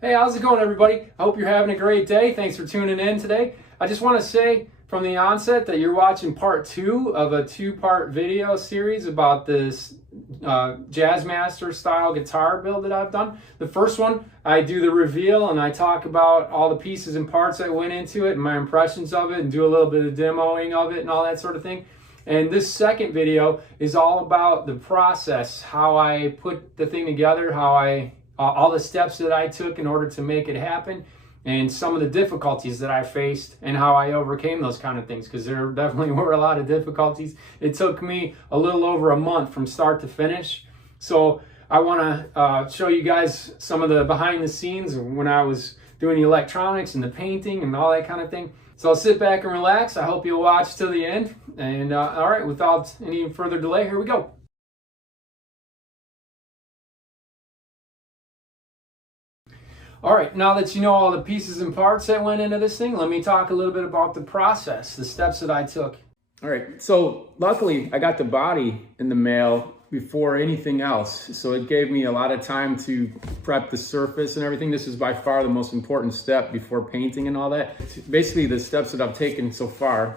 Hey, how's it going, everybody? I hope you're having a great day. Thanks for tuning in today. I just want to say from the onset that you're watching part 2 of a 2-part video series about this Jazzmaster style guitar build that I've done. The first one, I do the reveal and I talk about all the pieces and parts that went into it and my impressions of it and do a little bit of demoing of it and all that sort of thing. And this second video is all about the process, how I put the thing together, all the steps that I took in order to make it happen, and some of the difficulties that I faced and how I overcame those kind of things, because there definitely were a lot of difficulties. It took me a little over a month from start to finish. So I want to show you guys some of the behind the scenes when I was doing the electronics and the painting and all that kind of thing. So I'll sit back and relax. I hope you'll watch till the end. And all right, without any further delay, here we go. All right, now that you know all the pieces and parts that went into this thing, let me talk a little bit about the process, the steps that I took. All right, so luckily I got the body in the mail before anything else. So it gave me a lot of time to prep the surface and everything. This is by far the most important step before painting and all that. Basically, the steps that I've taken so far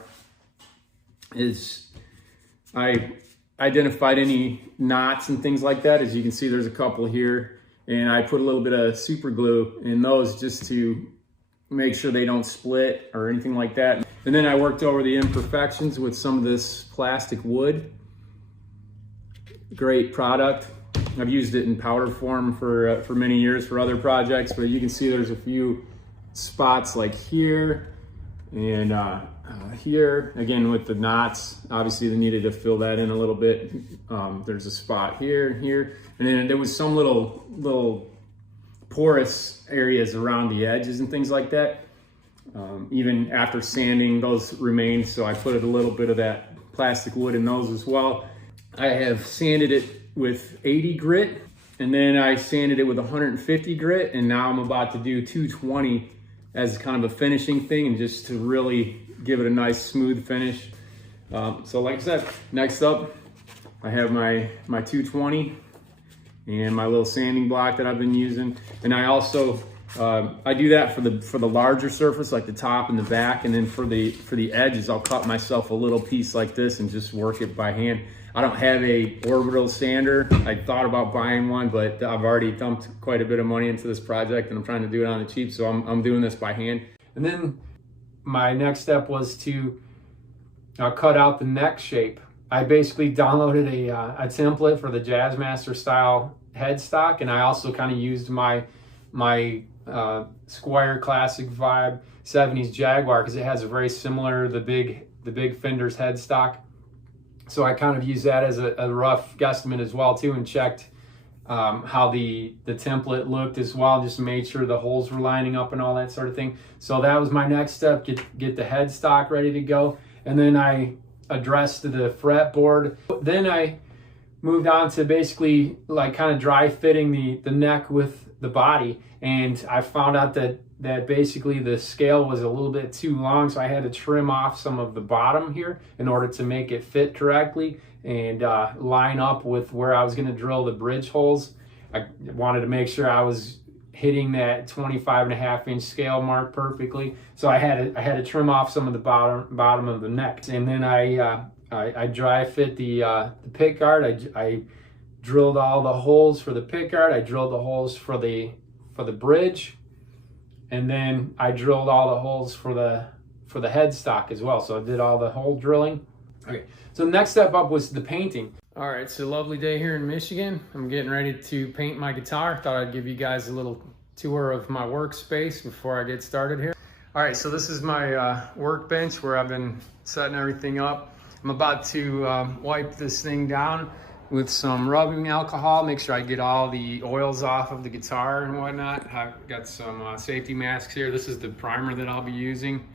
is I identified any knots and things like that. As you can see, there's a couple here. And I put a little bit of super glue in those just to make sure they don't split or anything like that. And then I worked over the imperfections with some of this plastic wood. Great product. I've used it in powder form for many years for other projects, but you can see there's a few spots like here and here. Again, with the knots, obviously they needed to fill that in a little bit. There's a spot here and here. And then there was some little porous areas around the edges and things like that. Even after sanding, those remained. So I put a little bit of that plastic wood in those as well. I have sanded it with 80 grit, and then I sanded it with 150 grit. And now I'm about to do 220 as kind of a finishing thing, and just to really give it a nice smooth finish. So like I said, next up, I have my 220 and my little sanding block that I've been using. And I also, I do that for the larger surface, like the top and the back. And then for the edges, I'll cut myself a little piece like this and just work it by hand. I don't have a orbital sander. I thought about buying one, but I've already dumped quite a bit of money into this project and I'm trying to do it on the cheap. So I'm doing this by hand. And then my next step was to cut out the neck shape. I basically downloaded a template for the Jazzmaster style headstock, and I also kind of used my Squire Classic Vibe 70s Jaguar because it has a very similar the big Fender's headstock. So I kind of used that as a rough guesstimate as well too, and checked how the template looked as well, just made sure the holes were lining up and all that sort of thing. So that was my next step, get the headstock ready to go. And then I addressed the fretboard. Then I moved on to basically like kind of dry fitting the neck with the body. And I found out that basically the scale was a little bit too long, so I had to trim off some of the bottom here in order to make it fit correctly and line up with where I was going to drill the bridge holes. I wanted to make sure I was hitting that 25.5-inch scale mark perfectly, so I had to trim off some of the bottom of the neck. And then I dry fit the pick guard. I drilled all the holes for the pick guard. I drilled the holes for the bridge, and then I drilled all the holes for the headstock as well. So I did all the hole drilling. Okay, so the next step up was the painting. All right, it's a lovely day here in Michigan. I'm getting ready to paint my guitar. Thought I'd give you guys a little tour of my workspace before I get started here. All right, so this is my workbench where I've been setting everything up. I'm about to wipe this thing down with some rubbing alcohol, make sure I get all the oils off of the guitar and whatnot. I've got some safety masks here. This is the primer that I'll be using.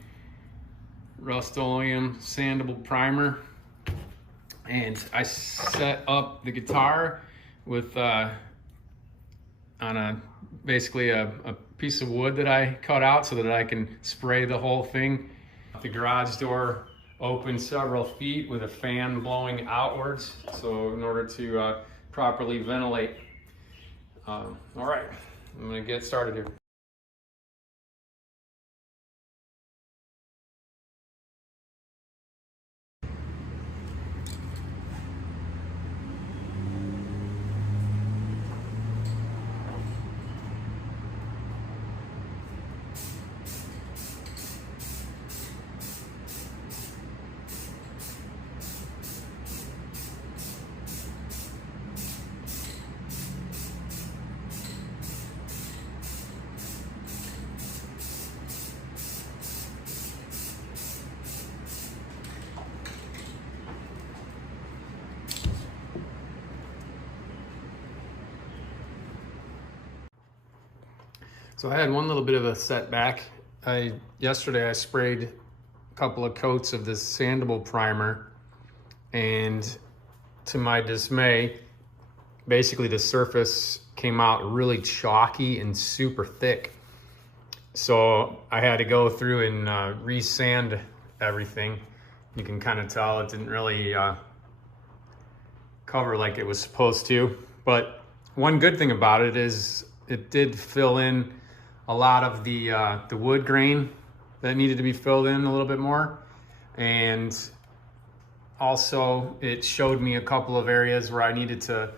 Rust-Oleum sandable primer. And I set up the guitar with basically a piece of wood that I cut out so that I can spray the whole thing. The garage door open several feet with a fan blowing outwards, so in order to properly ventilate. All right, I'm gonna get started here. So I had one little bit of a setback. Yesterday I sprayed a couple of coats of this sandable primer, and to my dismay, basically the surface came out really chalky and super thick. So I had to go through and re-sand everything. You can kind of tell it didn't really cover like it was supposed to. But one good thing about it is it did fill in a lot of the wood grain that needed to be filled in a little bit more. And also it showed me a couple of areas where I needed to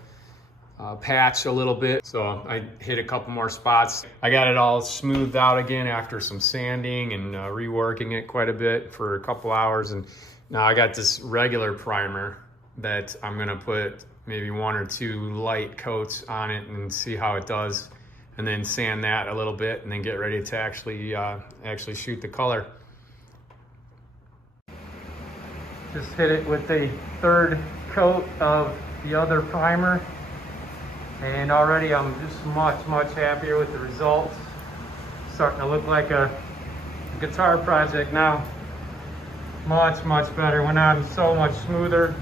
patch a little bit. So I hit a couple more spots. I got it all smoothed out again after some sanding and reworking it quite a bit for a couple hours. And now I got this regular primer that I'm gonna put maybe 1 or 2 light coats on it and see how it does, and then sand that a little bit and then get ready to actually shoot the color. Just hit it with a 3rd coat of the other primer, and already I'm just much happier with the results. Starting to look like a guitar project now. Much better. Went on so much smoother.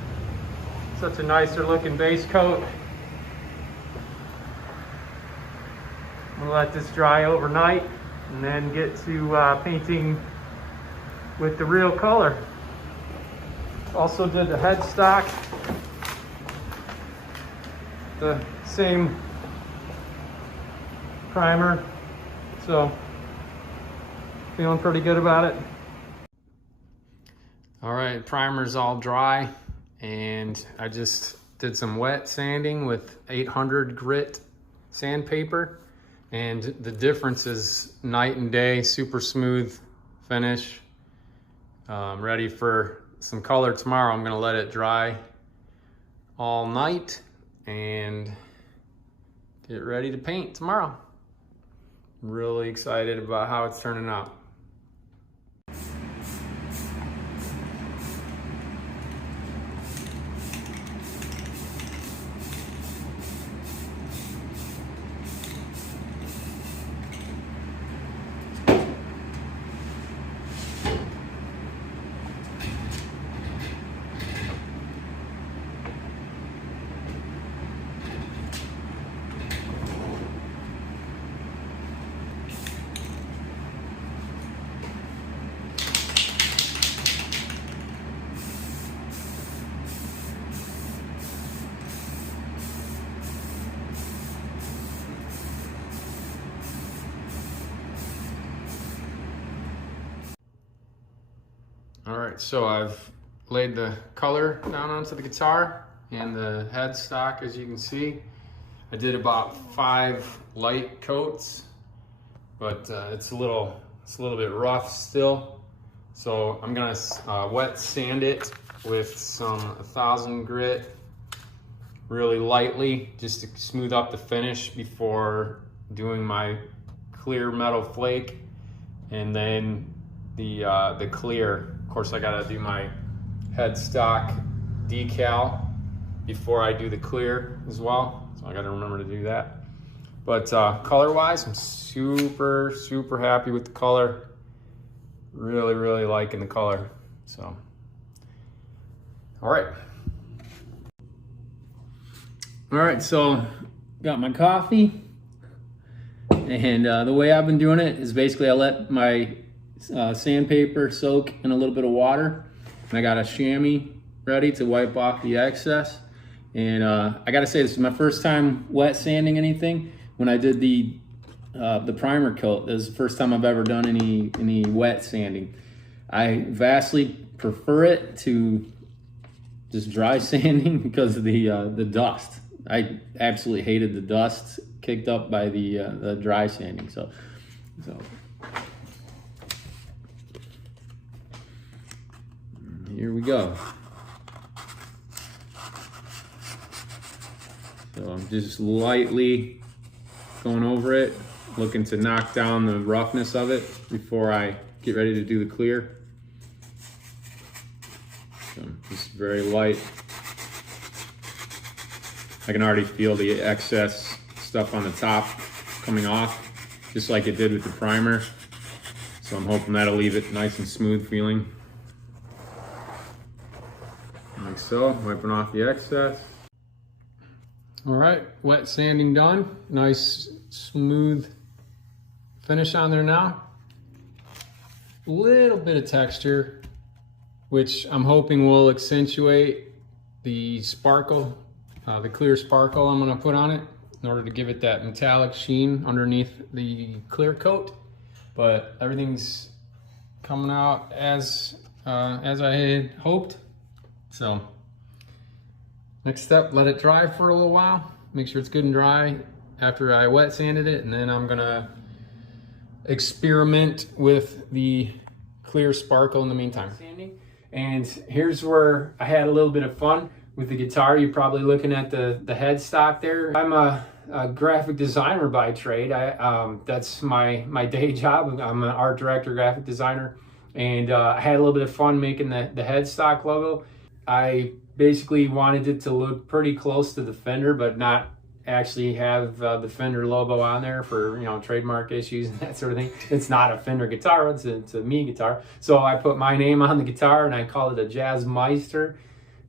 Such a nicer looking base coat. I'm gonna let this dry overnight and then get to painting with the real color. Also did the headstock, the same primer, so feeling pretty good about it. All right, primer's all dry, and I just did some wet sanding with 800 grit sandpaper, and the difference is night and day. Super smooth finish. Ready for some color tomorrow. I'm gonna let it dry all night and get ready to paint tomorrow. I'm really excited about how it's turning out. All right, so I've laid the color down onto the guitar and the headstock, as you can see. I did about 5 light coats, but it's a little bit rough still. So I'm gonna wet sand it with some 1000 grit really lightly, just to smooth up the finish before doing my clear metal flake, and then the clear. Of course, I gotta do my headstock decal before I do the clear as well, so I gotta remember to do that. But color-wise, I'm super happy with the color. Really liking the color. So, all right, so got my coffee, and the way I've been doing it is basically I let my sandpaper soak in a little bit of water, and I got a chamois ready to wipe off the excess. And I gotta say, this is my first time wet sanding anything. When I did the primer coat, this is the first time I've ever done any wet sanding. I vastly prefer it to just dry sanding because of the dust. I absolutely hated the dust kicked up by the dry sanding. So here we go. So I'm just lightly going over it, looking to knock down the roughness of it before I get ready to do the clear. So just very light. I can already feel the excess stuff on the top coming off. just like it did with the primer. So I'm hoping that'll leave it nice and smooth feeling. Like so, wiping off the excess. All right, wet sanding done. Nice smooth finish on there now. A little bit of texture, which I'm hoping will accentuate the sparkle, the clear sparkle I'm gonna put on it in order to give it that metallic sheen underneath the clear coat. But everything's coming out as I had hoped. So next step, let it dry for a little while. Make sure it's good and dry after I wet sanded it, and then I'm gonna experiment with the clear sparkle in the meantime. And here's where I had a little bit of fun with the guitar. You're probably looking at the headstock there. I'm a graphic designer by trade. That's my day job. I'm an art director, graphic designer, and I had a little bit of fun making the headstock logo. I basically wanted it to look pretty close to the Fender, but not actually have the Fender logo on there for, you know, trademark issues and that sort of thing. It's not a Fender guitar, it's a me guitar. So I put my name on the guitar and I called it a Jazzmaster.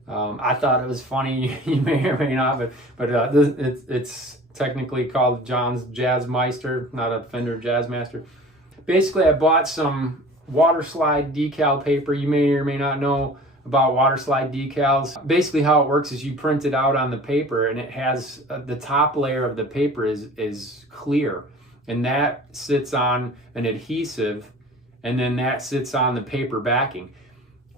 I thought it was funny. You may or may not, but it's technically called John's Jazzmaster, not a Fender Jazzmaster. Basically, I bought some water slide decal paper. You may or may not know about water slide decals. Basically how it works is you print it out on the paper, and it has the top layer of the paper is clear, and that sits on an adhesive, and then that sits on the paper backing.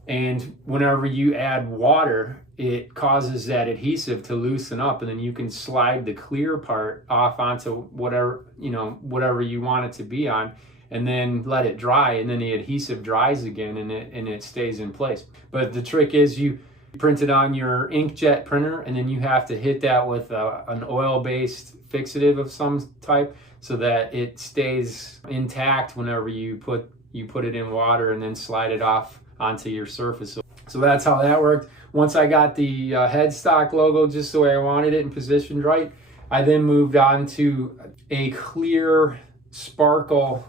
And whenever you add water, it causes that adhesive to loosen up, and then you can slide the clear part off onto whatever you want it to be on, and then let it dry, and then the adhesive dries again, and it stays in place. But the trick is you print it on your inkjet printer, and then you have to hit that with an oil-based fixative of some type so that it stays intact whenever you put it in water and then slide it off onto your surface. So that's how that worked. Once I got the headstock logo just the way I wanted it and positioned right, I then moved on to a clear sparkle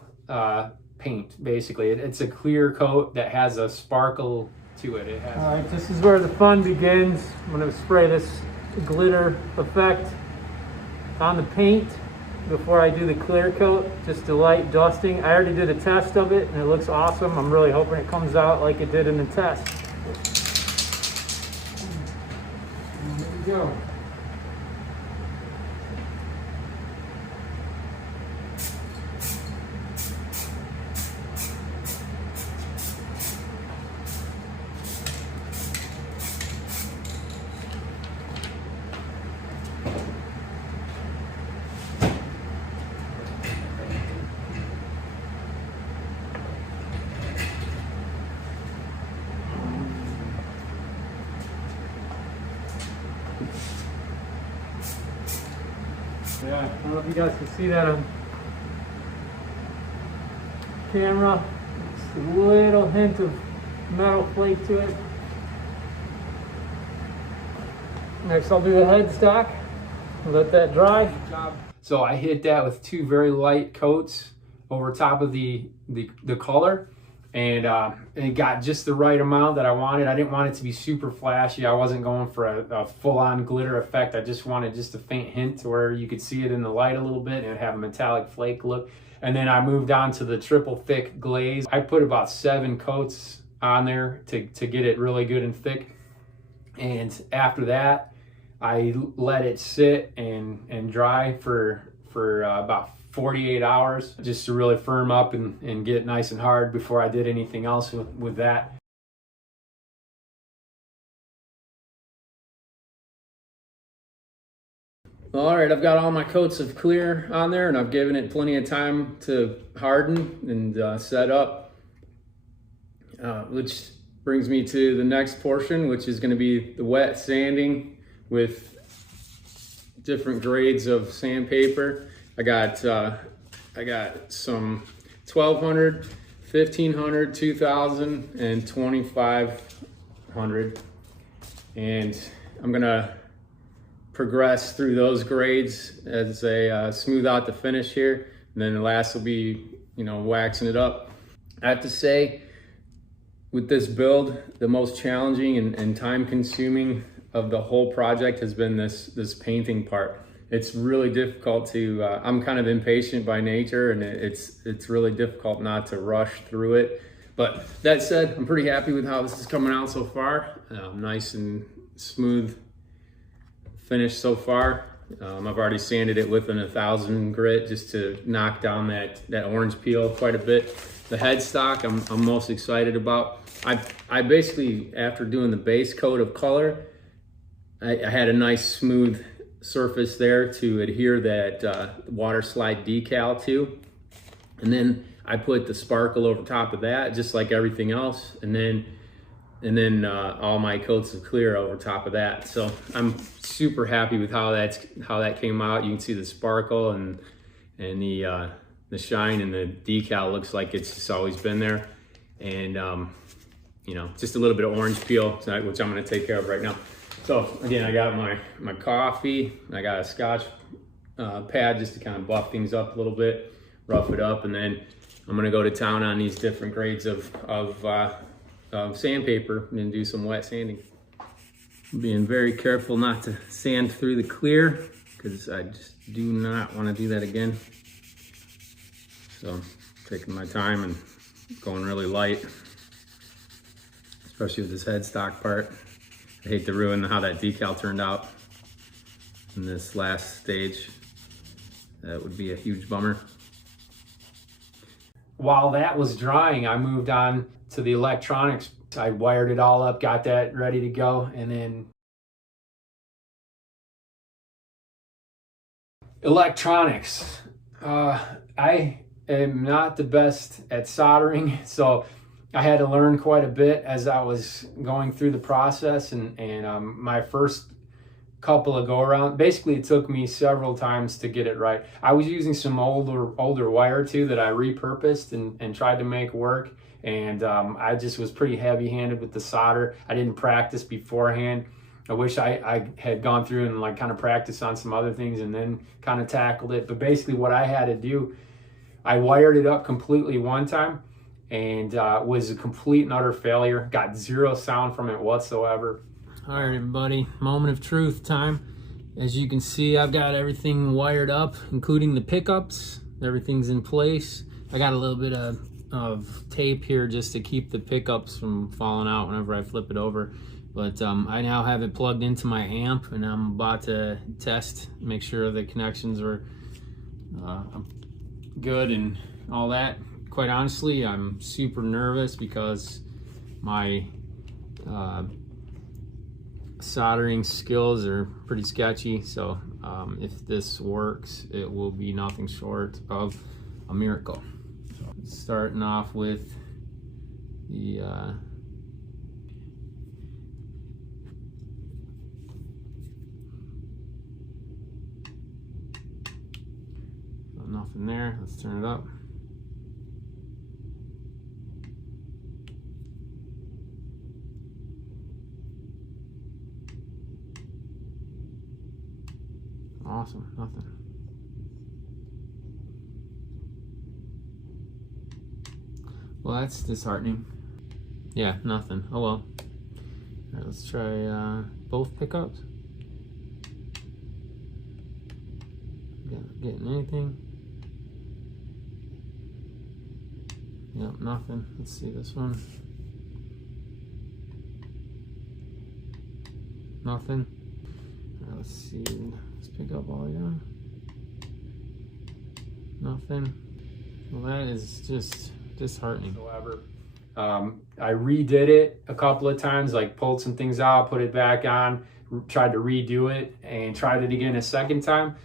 paint. Basically, it's a clear coat that has a sparkle to it. All right, this is where the fun begins. I'm going to spray this glitter effect on the paint before I do the clear coat, just a light dusting. I already did a test of it and it looks awesome. I'm really hoping it comes out like it did in the test. There we go. Yeah, I don't know if you guys can see that on camera. Just a little hint of metal flake to it. Next I'll do the headstock. Let that dry. So I hit that with two very light coats over top of the color. And it got just the right amount that I wanted. I didn't want it to be super flashy. I wasn't going for a full-on glitter effect. I just wanted just a faint hint to where you could see it in the light a little bit and have a metallic flake look. And then I moved on to the triple thick glaze. I put about 7 coats on there to get it really good and thick. And after that, I let it sit and dry for about 48 hours just to really firm up and get nice and hard before I did anything else with that. All right, I've got all my coats of clear on there, and I've given it plenty of time to harden and set up, which brings me to the next portion, which is going to be the wet sanding with different grades of sandpaper. I got some 1200, 1500, 2000, and 2500, and I'm gonna progress through those grades as they smooth out the finish here. And then the last will be, you know, waxing it up. I have to say, with this build, the most challenging and time consuming of the whole project has been this painting part. It's really difficult to, I'm kind of impatient by nature, and it's really difficult not to rush through it. But that said, I'm pretty happy with how this is coming out so far. Nice and smooth finish so far. I've already sanded it with an 1000 grit just to knock down that orange peel quite a bit. The headstock I'm most excited about. I basically, after doing the base coat of color, I had a nice smooth surface there to adhere that water slide decal to. And then I put the sparkle over top of that, just like everything else. And then all my coats of clear over top of that. So I'm super happy with how that came out. You can see the sparkle and the shine, and the decal looks like it's just always been there. And you know, just a little bit of orange peel, which I'm gonna take care of right now. So again, I got my coffee, I got a Scotch pad just to kind of buff things up a little bit, rough it up, and then I'm gonna go to town on these different grades of sandpaper and then do some wet sanding. Being very careful not to sand through the clear, because I just do not want to do that again. So taking my time and going really light, especially with this headstock part. I hate to ruin how that decal turned out in this last stage. That would be a huge bummer. While that was drying, I moved on to the electronics. I wired it all up, got that ready to go, and then electronics. I am not the best at soldering, so I had to learn quite a bit as I was going through the process, and my first couple of go-around, basically it took me several times to get it right. I was using some older wire too that I repurposed and tried to make work, and I just was pretty heavy-handed with the solder. I didn't practice beforehand. I wish I had gone through and like kind of practiced on some other things and then kind of tackled it. But basically what I had to do, I wired it up completely one time, and was a complete and utter failure. Got zero sound from it whatsoever. All right, everybody, moment of truth time. As you can see, I've got everything wired up, including the pickups. Everything's in place. I got a little bit of tape here just to keep the pickups from falling out whenever I flip it over. But I now have it plugged into my amp, and I'm about to test, make sure the connections are good and all that. Quite honestly, I'm super nervous because my soldering skills are pretty sketchy. So if this works, it will be nothing short of a miracle. So starting off with the nothing there. Let's turn it up. Awesome, nothing. Well, that's disheartening. Yeah, nothing. Oh well. All right, let's try both pickups. Getting anything? Yep, nothing. Let's see this one. Nothing. All right, let's see. Let's pick up all down. Nothing. Well, that is just disheartening. However, I redid it a couple of times, like pulled some things out, put it back on, tried to redo it, and tried it again a second time.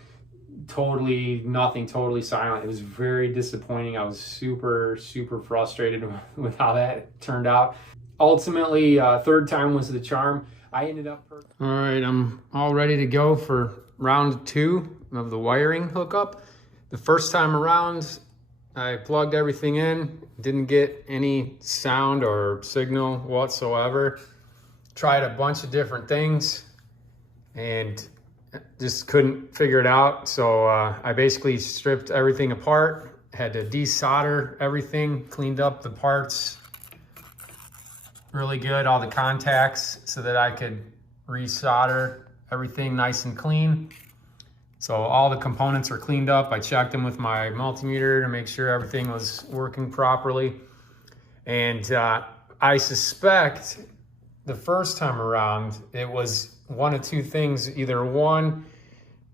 Totally nothing, totally silent. It was very disappointing. I was super frustrated with how that turned out. Ultimately, third time was the charm. I ended up perfect. All right, I'm all ready to go for round 2 of the wiring hookup. The first time around, I plugged everything in, didn't get any sound or signal whatsoever. Tried a bunch of different things, and just couldn't figure it out. So I basically stripped everything apart, had to desolder everything, cleaned up the parts really good, all the contacts, so that I could resolder everything nice and clean. So all the components are cleaned up. I checked them with my multimeter to make sure everything was working properly. And I suspect the first time around, it was one of two things. Either one,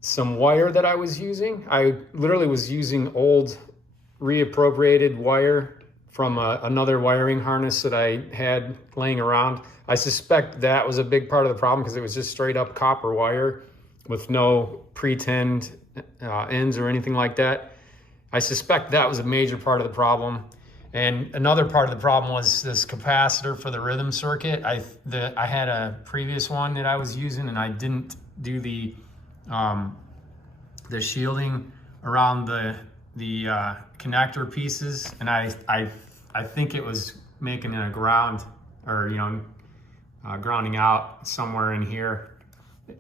some wire that I was using. I literally was using old reappropriated wire from another wiring harness that I had laying around. I suspect that was a big part of the problem because it was just straight up copper wire with no pre-tinned ends or anything like that. I suspect that was a major part of the problem. And another part of the problem was this capacitor for the rhythm circuit. I had a previous one that I was using, and I didn't do the shielding around the connector pieces, and I think it was making a ground, or grounding out somewhere in here,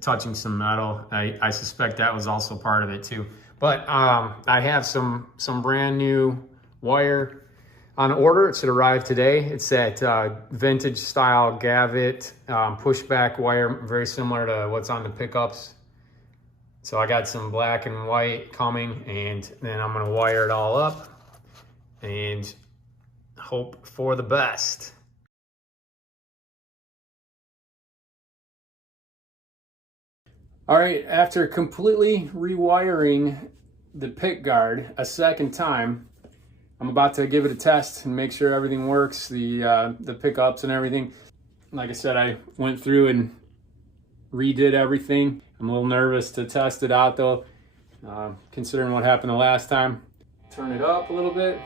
touching some metal. I suspect that was also part of it too. But I have some brand new wire on order. It should arrive today. It's that vintage style Gavit pushback wire, very similar to what's on the pickups. So I got some black and white coming, and then I'm gonna wire it all up and hope for the best. All right, after completely rewiring the pick guard a second time, I'm about to give it a test and make sure everything works, the pickups and everything. Like I said, I went through and redid everything. I'm a little nervous to test it out though, considering what happened the last time. Turn it up a little bit.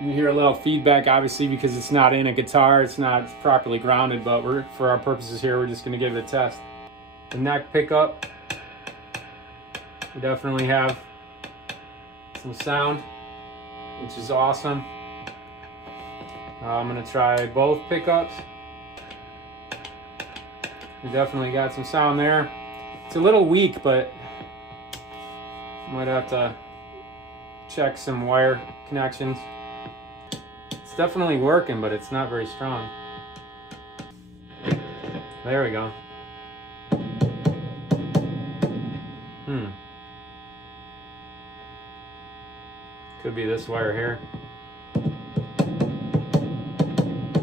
You can hear a little feedback, obviously, because it's not in a guitar, it's not properly grounded, but for our purposes here, we're just gonna give it a test. The neck pickup, we definitely have some sound, which is awesome. I'm gonna try both pickups. We definitely got some sound there. It's a little weak, but I might have to check some wire connections. It's definitely working, but it's not very strong. There we go. Could be this wire here.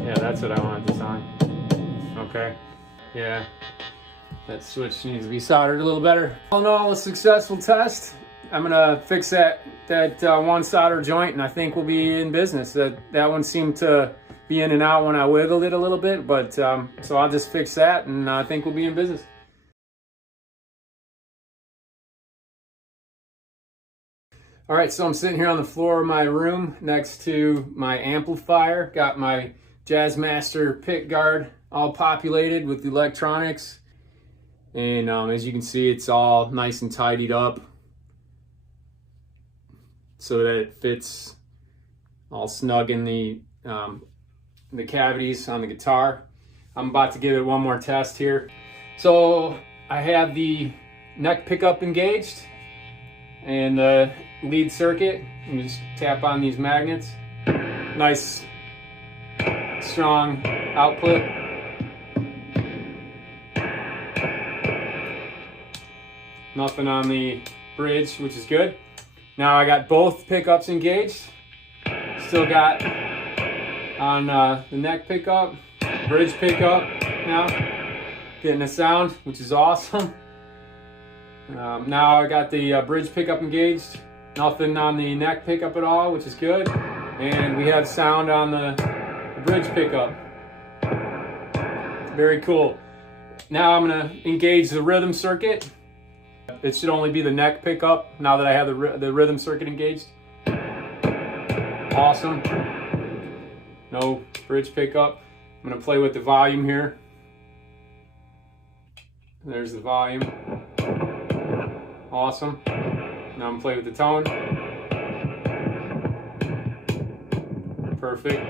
Yeah, that's what I wanted to sound. Okay. Yeah. That switch needs to be soldered a little better. All in all, a successful test. I'm gonna fix that one solder joint, and I think we'll be in business. That one seemed to be in and out when I wiggled it a little bit, but so I'll just fix that, and I think we'll be in business. All right, so I'm sitting here on the floor of my room next to my amplifier. Got my Jazzmaster pick guard all populated with electronics. And as you can see, it's all nice and tidied up so that it fits all snug in the cavities on the guitar. I'm about to give it one more test here. So I have the neck pickup engaged and the lead circuit. You just tap on these magnets. Nice, strong output. Nothing on the bridge, which is good. Now I got both pickups engaged. Still got on the neck pickup, bridge pickup now. Getting a sound, which is awesome. Now I got the bridge pickup engaged. Nothing on the neck pickup at all, which is good. And we have sound on the bridge pickup. Very cool. Now I'm gonna engage the rhythm circuit. It should only be the neck pickup now that I have the rhythm circuit engaged. Awesome. No bridge pickup. I'm gonna play with the volume here. There's the volume. Awesome. Now I'm playing with the tone. Perfect.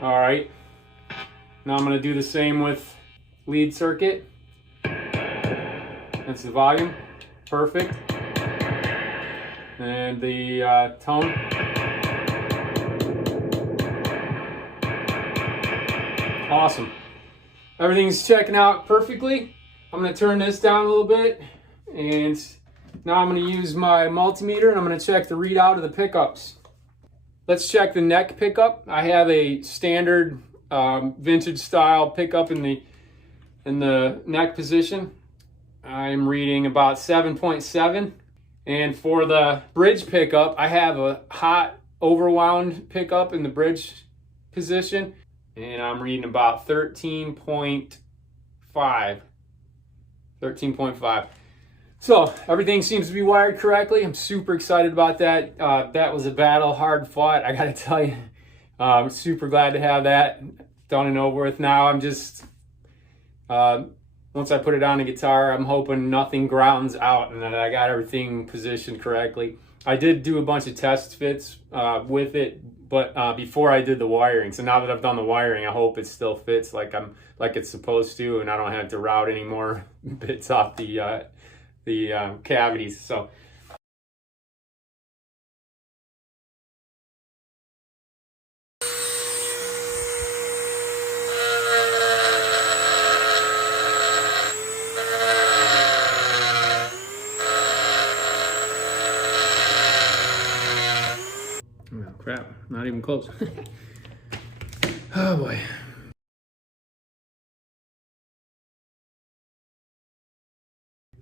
All right. Now I'm gonna do the same with lead circuit. That's the volume, perfect. And the tone. Awesome. Everything's checking out perfectly. I'm gonna turn this down a little bit, and now I'm gonna use my multimeter and I'm gonna check the readout of the pickups. Let's check the neck pickup. I have a standard vintage style pickup in the neck position. I'm reading about 7.7. And for the bridge pickup, I have a hot overwound pickup in the bridge position, and I'm reading about 13.5. 13.5. So everything seems to be wired correctly. I'm super excited about that. That was a battle, hard fought. I gotta tell you, I'm super glad to have that done and over with. Now I'm just, once I put it on the guitar, I'm hoping nothing grounds out and that I got everything positioned correctly. I did do a bunch of test fits with it, but before I did the wiring. So now that I've done the wiring, I hope it still fits like it's supposed to, and I don't have to route any more bits off the cavities. So oh, crap, not even close. Oh boy.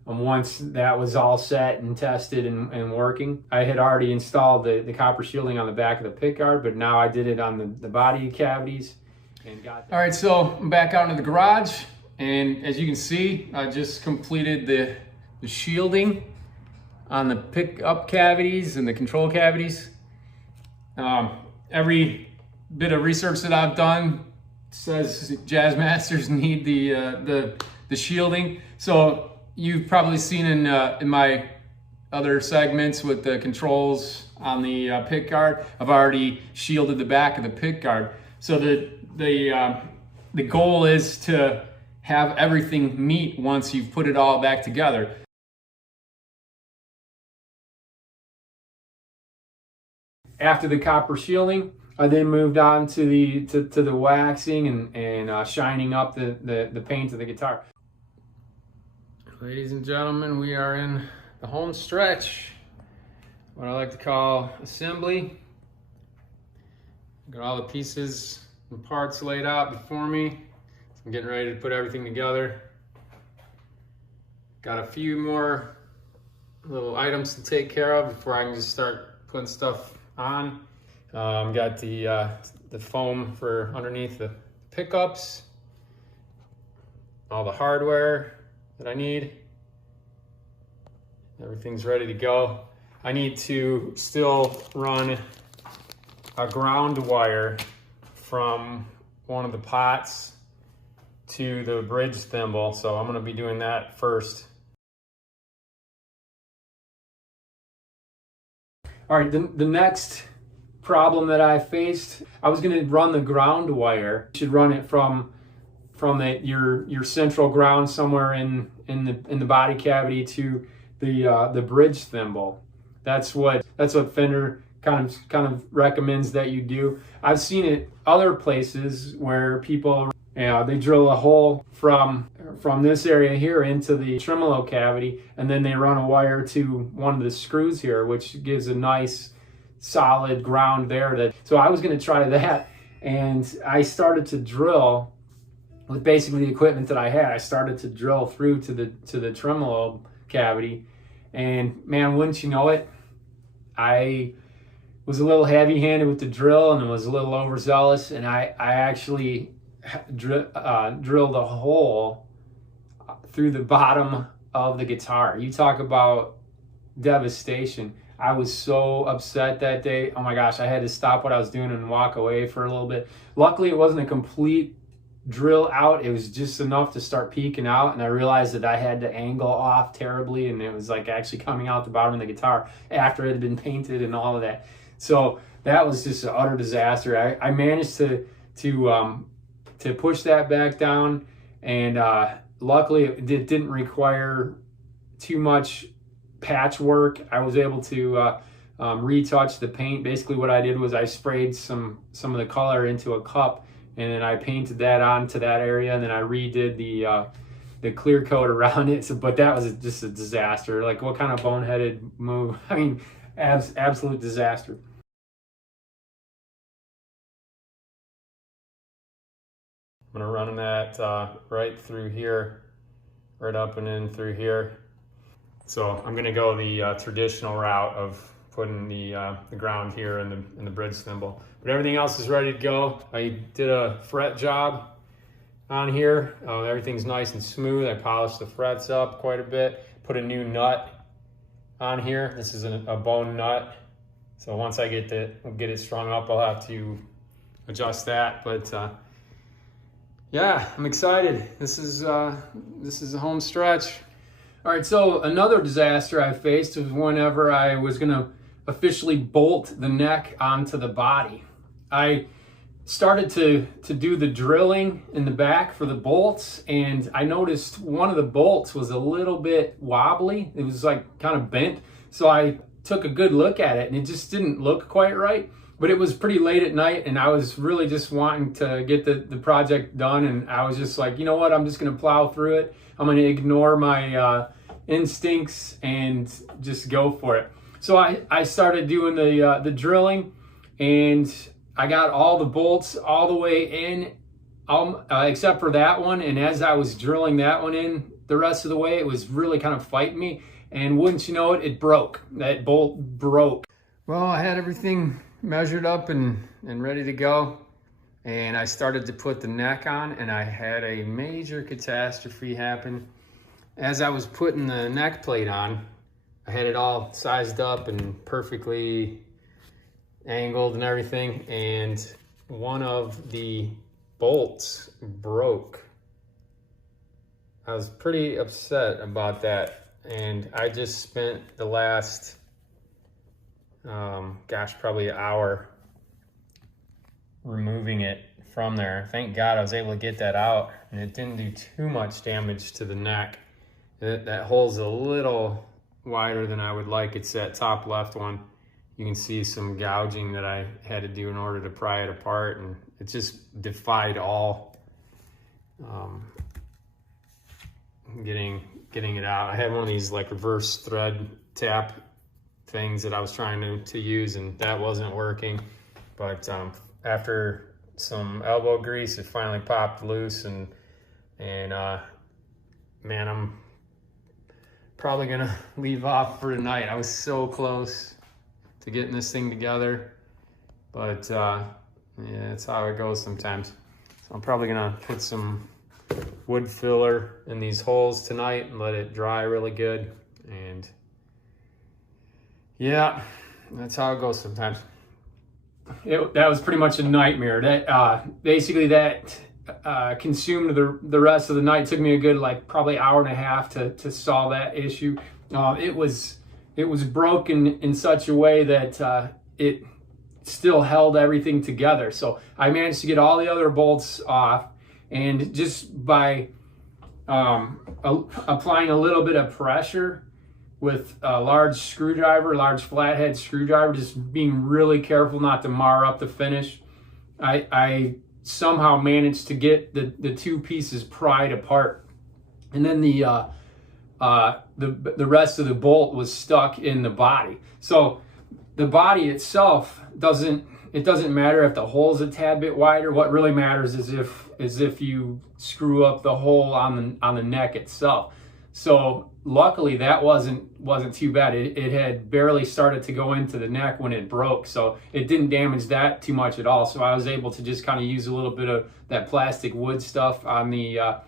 Once that was all set and tested and working, I had already installed the copper shielding on the back of the pickguard, but now I did it on the body cavities and got that. All right, so I'm back out into the garage, and as you can see, I just completed the shielding on the pickup cavities and the control cavities. Every bit of research that I've done says Jazzmasters need the shielding. So you've probably seen in my other segments with the controls on the pickguard, I've already shielded the back of the pickguard. So the goal is to have everything meet once you've put it all back together. After the copper shielding, I then moved on to the waxing and shining up the paint of the guitar. Ladies and gentlemen, we are in the home stretch, what I like to call assembly. Got all the pieces and parts laid out before me. So I'm getting ready to put everything together. Got a few more little items to take care of before I can just start putting stuff on. Got the foam for underneath the pickups, all the hardware that I need. Everything's ready to go. I need to still run a ground wire from one of the pots to the bridge thimble, so I'm going to be doing that first. All right, the next problem that I faced, I was going to run the ground wire. You should run it from your central ground somewhere in the body cavity to the bridge thimble. That's what Fender kind of recommends that you do. I've seen it other places where people, they drill a hole from this area here into the tremolo cavity, and then they run a wire to one of the screws here, which gives a nice solid ground there. So I was going to try that, and I started to drill with basically the equipment that I had. I started to drill through to the tremolo cavity, and man, wouldn't you know it, I was a little heavy-handed with the drill and was a little overzealous, and I actually drilled a hole through the bottom of the guitar. You talk about devastation. I was so upset that day. Oh my gosh, I had to stop what I was doing and walk away for a little bit. Luckily, it wasn't a complete drill out. It was just enough to start peeking out, and I realized that I had to angle off terribly, and it was like actually coming out the bottom of the guitar after it had been painted and all of that. So that was just an utter disaster. I managed to push that back down, and luckily it didn't require too much patchwork. I was able to retouch the paint. Basically what I did was I sprayed some of the color into a cup, and then I painted that onto that area, and then I redid the clear coat around it. So, but that was just a disaster. Like, what kind of boneheaded move? I mean, absolute disaster. I'm gonna run that right through here, right up and in through here. So I'm gonna go the traditional route of putting the ground here and the bridge thimble. But everything else is ready to go. I did a fret job on here. Everything's nice and smooth. I polished the frets up quite a bit. Put a new nut on here. This is a bone nut. So once I get it strung up, I'll have to adjust that. But yeah, I'm excited. This is a home stretch. All right, so another disaster I faced was whenever I was gonna officially bolt the neck onto the body. I started to do the drilling in the back for the bolts, and I noticed one of the bolts was a little bit wobbly. It was like kind of bent. So I took a good look at it, and it just didn't look quite right. But it was pretty late at night, and I was really just wanting to get the project done, and I was just like, you know what, I'm just gonna plow through it. I'm gonna ignore my instincts and just go for it. So I started doing the drilling, and I got all the bolts all the way in, except for that one. And as I was drilling that one in the rest of the way, it was really kind of fighting me. And wouldn't you know it, it broke. That bolt broke. Well, I had everything measured up and ready to go. And I started to put the neck on, and I had a major catastrophe happen. As I was putting the neck plate on, I had it all sized up and perfectly angled and everything, and one of the bolts broke. I was pretty upset about that, and I just spent the last, probably an hour removing it from there. Thank God I was able to get that out, and it didn't do too much damage to the neck. That hole's a little wider than I would like. It's that top left one. You can see some gouging that I had to do in order to pry it apart, and it just defied all getting it out. I had one of these like reverse thread tap things that I was trying to use, and that wasn't working. But after some elbow grease, it finally popped loose, and man, I'm probably gonna leave off for tonight. I was so close to getting this thing together, but yeah, that's how it goes sometimes. So I'm probably gonna put some wood filler in these holes tonight and let it dry really good. And yeah, that's how it goes sometimes. That was pretty much a nightmare. That basically that consumed the rest of the night. It took me a good probably hour and a half to solve that issue. It was broken in such a way that it still held everything together. So I managed to get all the other bolts off, and just by applying a little bit of pressure with a large flathead screwdriver, just being really careful not to mar up the finish, I somehow managed to get the two pieces pried apart. And then the rest of the bolt was stuck in the body. So the body itself doesn't matter if the hole's a tad bit wider. What really matters is if you screw up the hole on the neck itself. So luckily that wasn't too bad. It had barely started to go into the neck when it broke, so it didn't damage that too much at all. So I was able to just kind of use a little bit of that plastic wood stuff on the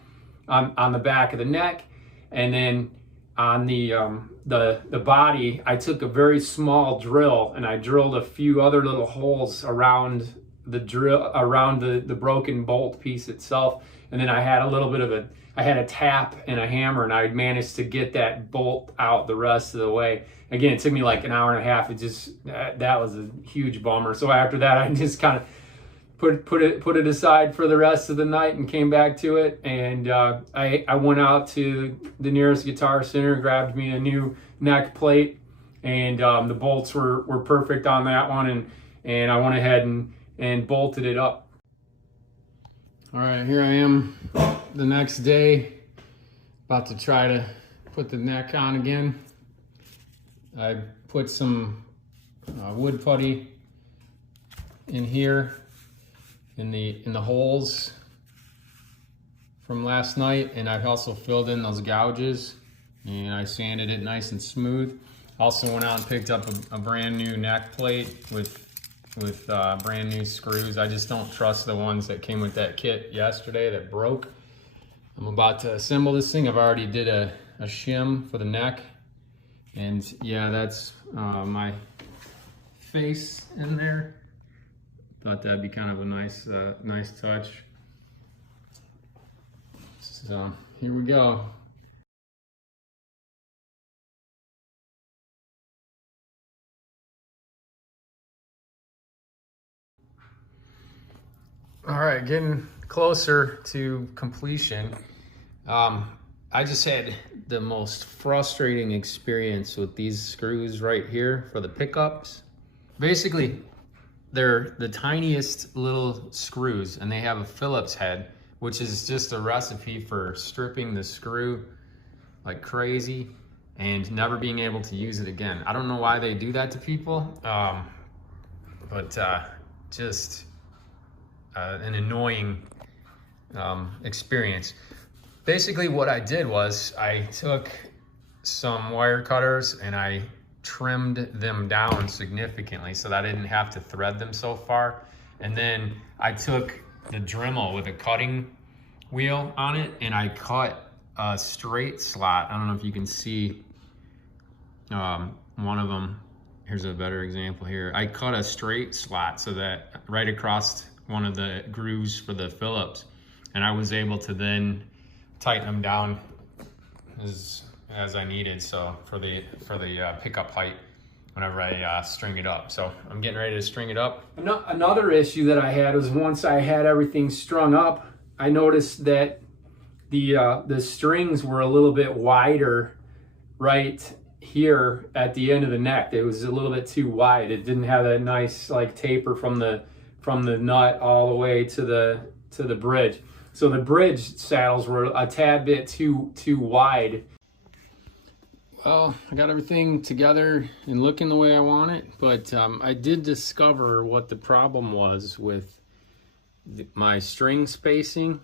back of the neck, and then on the body, I took a very small drill and I drilled a few other little holes around the broken bolt piece itself. And then I had a tap and a hammer, and I managed to get that bolt out the rest of the way. Again, it took me like an hour and a half. That was a huge bummer. So after that, I just kind of put it aside for the rest of the night and came back to it. And I went out to the nearest Guitar Center, grabbed me a new neck plate, and the bolts were perfect on that one, and I went ahead and bolted it up. All right, here I am the next day, about to try to put the neck on again. I put some wood putty in here in the holes from last night, and I've also filled in those gouges, and I sanded it nice and smooth. Also went out and picked up a brand new neck plate with brand new screws. I just don't trust the ones that came with that kit yesterday that broke. I'm about to assemble this thing. I've already did a shim for the neck, and yeah, that's my face in there. Thought that'd be kind of a nice touch. So here we go. All right, getting closer to completion. I just had the most frustrating experience with these screws right here for the pickups. Basically, they're the tiniest little screws, and they have a Phillips head, which is just a recipe for stripping the screw like crazy and never being able to use it again. I don't know why they do that to people, but just an annoying experience. Basically what I did was I took some wire cutters and I trimmed them down significantly so that I didn't have to thread them so far. And then I took the Dremel with a cutting wheel on it and I cut a straight slot. I don't know if you can see one of them. Here's a better example here. I cut a straight slot so that right across one of the grooves for the Phillips, and I was able to then tighten them down as I needed. So for the pickup height, whenever I string it up. So I'm getting ready to string it up. Another issue that I had was once I had everything strung up, I noticed that the strings were a little bit wider right here at the end of the neck. It was a little bit too wide. It didn't have that nice like taper from the nut all the way to the bridge. So the bridge saddles were a tad bit too wide. Well, I got everything together and looking the way I want it, but I did discover what the problem was with my string spacing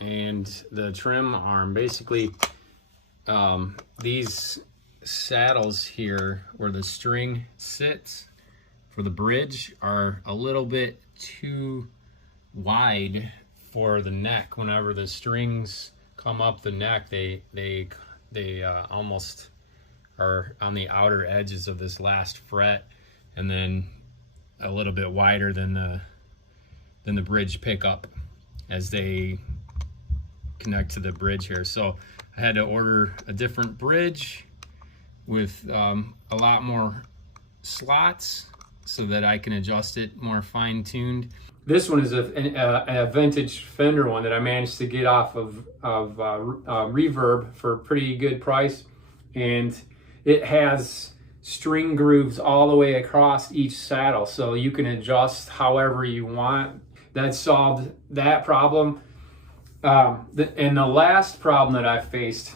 and the trim arm. Basically, these saddles here where the string sits for the bridge are a little bit too wide for the neck. Whenever the strings come up the neck, they almost are on the outer edges of this last fret, and then a little bit wider than the bridge pickup as they connect to the bridge here. So I had to order a different bridge with a lot more slots so that I can adjust it more fine-tuned. This one is a vintage Fender one that I managed to get off of Reverb for a pretty good price, and it has string grooves all the way across each saddle, so you can adjust however you want. That solved that problem. And the last problem that I faced,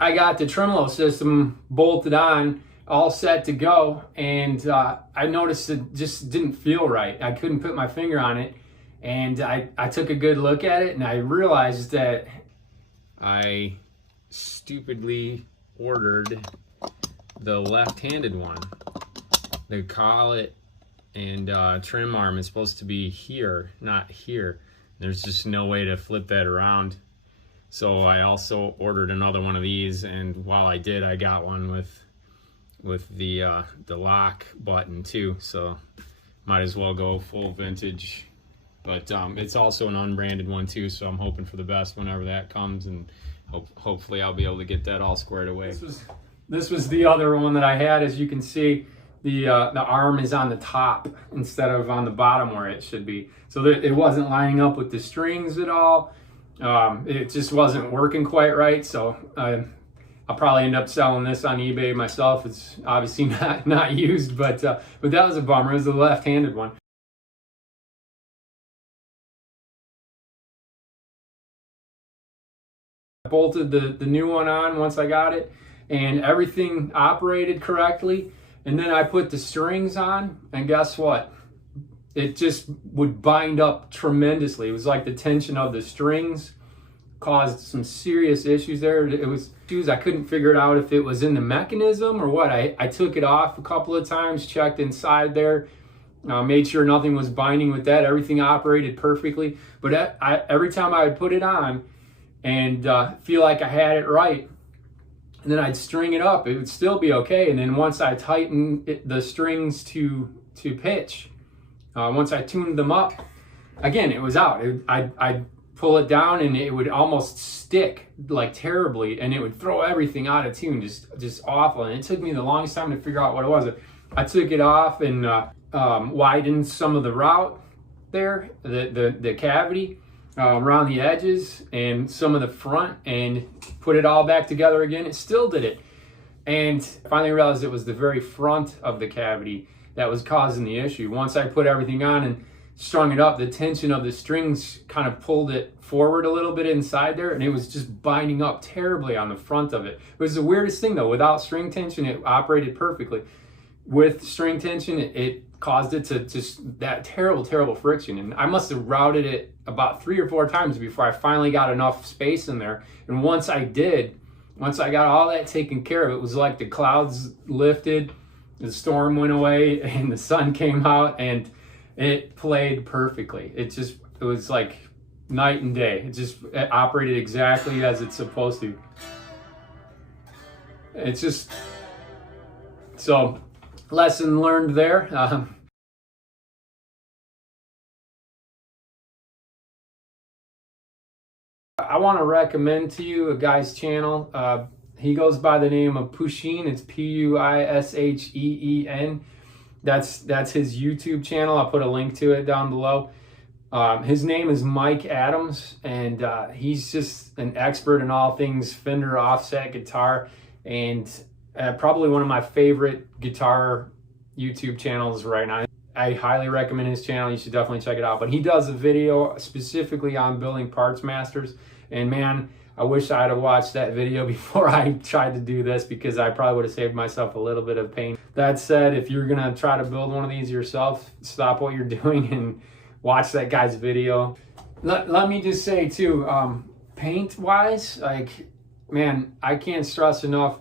I got the tremolo system bolted on, all set to go, and I noticed it just didn't feel right. I couldn't put my finger on it, and I took a good look at it, and I realized that I stupidly ordered the left-handed one. The collet and trim arm is supposed to be here, not here. There's just no way to flip that around. So I also ordered another one of these, and while I did, I got one with the lock button too. So might as well go full vintage. But it's also an unbranded one too, so I'm hoping for the best whenever that comes, and hopefully I'll be able to get that all squared away. This was the other one that I had. As you can see, the arm is on the top instead of on the bottom where it should be. So it wasn't lining up with the strings at all. It just wasn't working quite right. So I'll probably end up selling this on eBay myself. It's obviously not used, but that was a bummer. It was the left-handed one. I bolted the new one on once I got it, and everything operated correctly. And then I put the strings on, and guess what? It just would bind up tremendously. It was like the tension of the strings caused some serious issues there. It was issues. I couldn't figure it out if it was in the mechanism or what. I took it off a couple of times, checked inside there, made sure nothing was binding with that. Everything operated perfectly. But every time I would put it on and feel like I had it right, and then I'd string it up, it would still be okay. And then once I tightened the strings to pitch, once I tuned them up, again, it was out. I'd pull it down and it would almost stick like terribly, and it would throw everything out of tune, just awful. And it took me the longest time to figure out what it was. I took it off and widened some of the route there, the cavity, around the edges and some of the front, and put it all back together again. It still did it. And finally realized it was the very front of the cavity that was causing the issue. Once I put everything on and strung it up, the tension of the strings kind of pulled it forward a little bit inside there, and it was just binding up terribly on the front of it. It was the weirdest thing though. Without string tension, it operated perfectly. With string tension, it caused it to just that terrible friction. And I must have routed it about 3 or 4 times before I finally got enough space in there. And once I got all that taken care of, it was like the clouds lifted, the storm went away, and the sun came out, and it played perfectly. It was like night and day. It operated exactly as it's supposed to. It's just, so lesson learned there. I want to recommend to you a guy's channel. He goes by the name of Pusheen. It's Puisheen. That's his YouTube channel. I'll put a link to it down below. His name is Mike Adams, and he's just an expert in all things Fender offset guitar, and probably one of my favorite guitar YouTube channels right now. I highly recommend his channel. You should definitely check it out. But he does a video specifically on building parts masters, and man, I wish I had watched that video before I tried to do this, because I probably would have saved myself a little bit of pain. That said, if you're gonna try to build one of these yourself, stop what you're doing and watch that guy's video. Let me just say too, paint wise, like, man, I can't stress enough,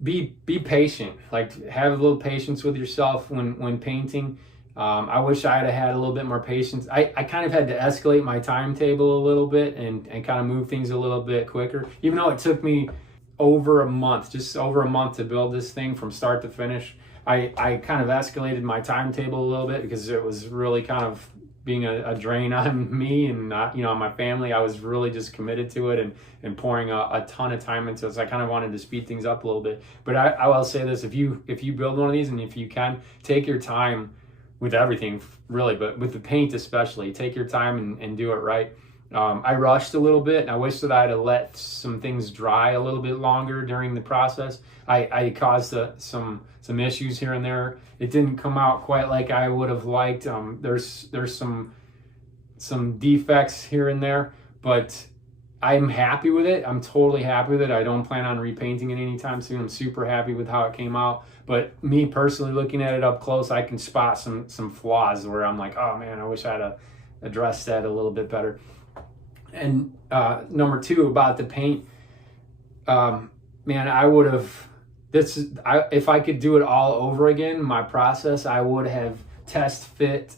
be patient. Like, have a little patience with yourself when painting. I wish I had a little bit more patience. I kind of had to escalate my timetable a little bit and kind of move things a little bit quicker, even though it took me just over a month to build this thing from start to finish. I kind of escalated my timetable a little bit because it was really kind of being a drain on me and my family. I was really just committed to it and pouring a ton of time into it. So I kind of wanted to speed things up a little bit. But I will say this: if you build one of these, and if you can, take your time with everything, really, but with the paint especially. Take your time and do it right. I rushed a little bit, and I wish that I had let some things dry a little bit longer during the process. I caused some issues here and there. It didn't come out quite like I would have liked. There's some defects here and there, but I'm happy with it. I'm totally happy with it. I don't plan on repainting it anytime soon. I'm super happy with how it came out. But me personally, looking at it up close, I can spot some flaws where I'm like, oh man, I wish I had addressed that a little bit better. And number 2, about the paint, man, I would have, if I could do it all over again, my process, I would have test fit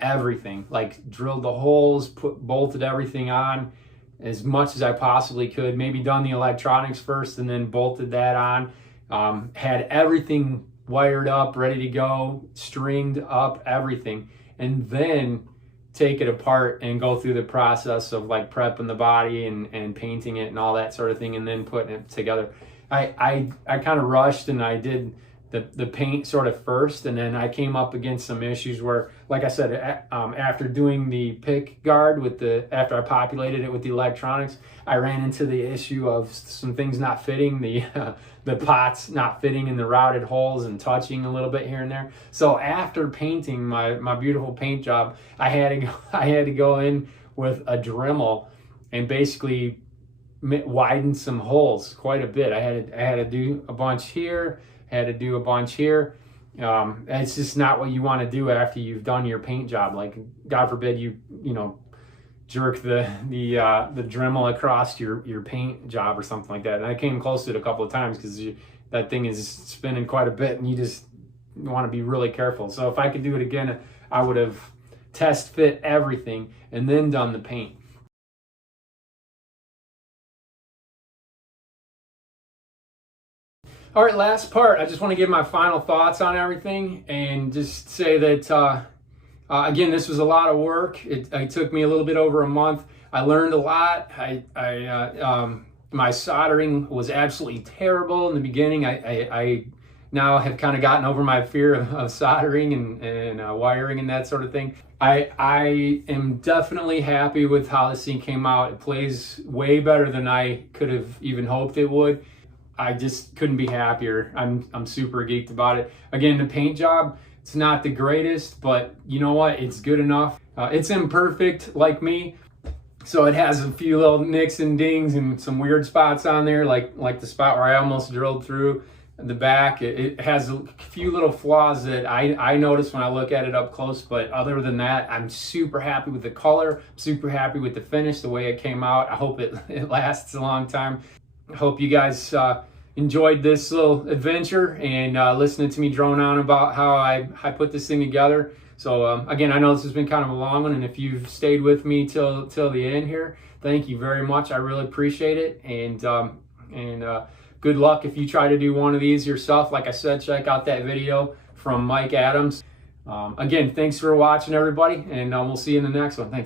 everything, like drilled the holes, bolted everything on as much as I possibly could, maybe done the electronics first and then bolted that on, had everything wired up, ready to go, stringed up, everything, and then take it apart and go through the process of like prepping the body and painting it and all that sort of thing, and then putting it together. I kind of rushed, and I did the paint sort of first, and then I came up against some issues where, like I said, after doing the pick guard after I populated it with the electronics, I ran into the issue of some things not fitting, the pots not fitting in the routed holes and touching a little bit here and there. So after painting my beautiful paint job, I had to go in with a Dremel and basically widen some holes quite a bit. I had to do a bunch here, had to do a bunch here. It's just not what you want to do after you've done your paint job. Like, God forbid you jerk the Dremel across your paint job or something like that. And I came close to it a couple of times because that thing is spinning quite a bit, and you just want to be really careful. So if I could do it again, I would have test fit everything and then done the paint. All right, last part. I just want to give my final thoughts on everything and just say that, again, this was a lot of work. It took me a little bit over a month. I learned a lot. My soldering was absolutely terrible in the beginning. I now have kind of gotten over my fear of soldering and wiring and that sort of thing. I am definitely happy with how this thing came out. It plays way better than I could have even hoped it would. I just couldn't be happier. I'm super geeked about it. Again, the paint job, it's not the greatest, but you know what? It's good enough. It's imperfect like me, so it has a few little nicks and dings and some weird spots on there, like the spot where I almost drilled through the back. It has a few little flaws that I notice when I look at it up close, but other than that, I'm super happy with the color, super happy with the finish, the way it came out. I hope it lasts a long time. I hope you guys enjoyed this little adventure and listening to me drone on about how I put this thing together. So again, I know this has been kind of a long one, and if you've stayed with me till the end here, thank you very much. I really appreciate it, and good luck if you try to do one of these yourself. Like I said, check out that video from Mike Adams. Again, thanks for watching, everybody, and we'll see you in the next one. Thanks.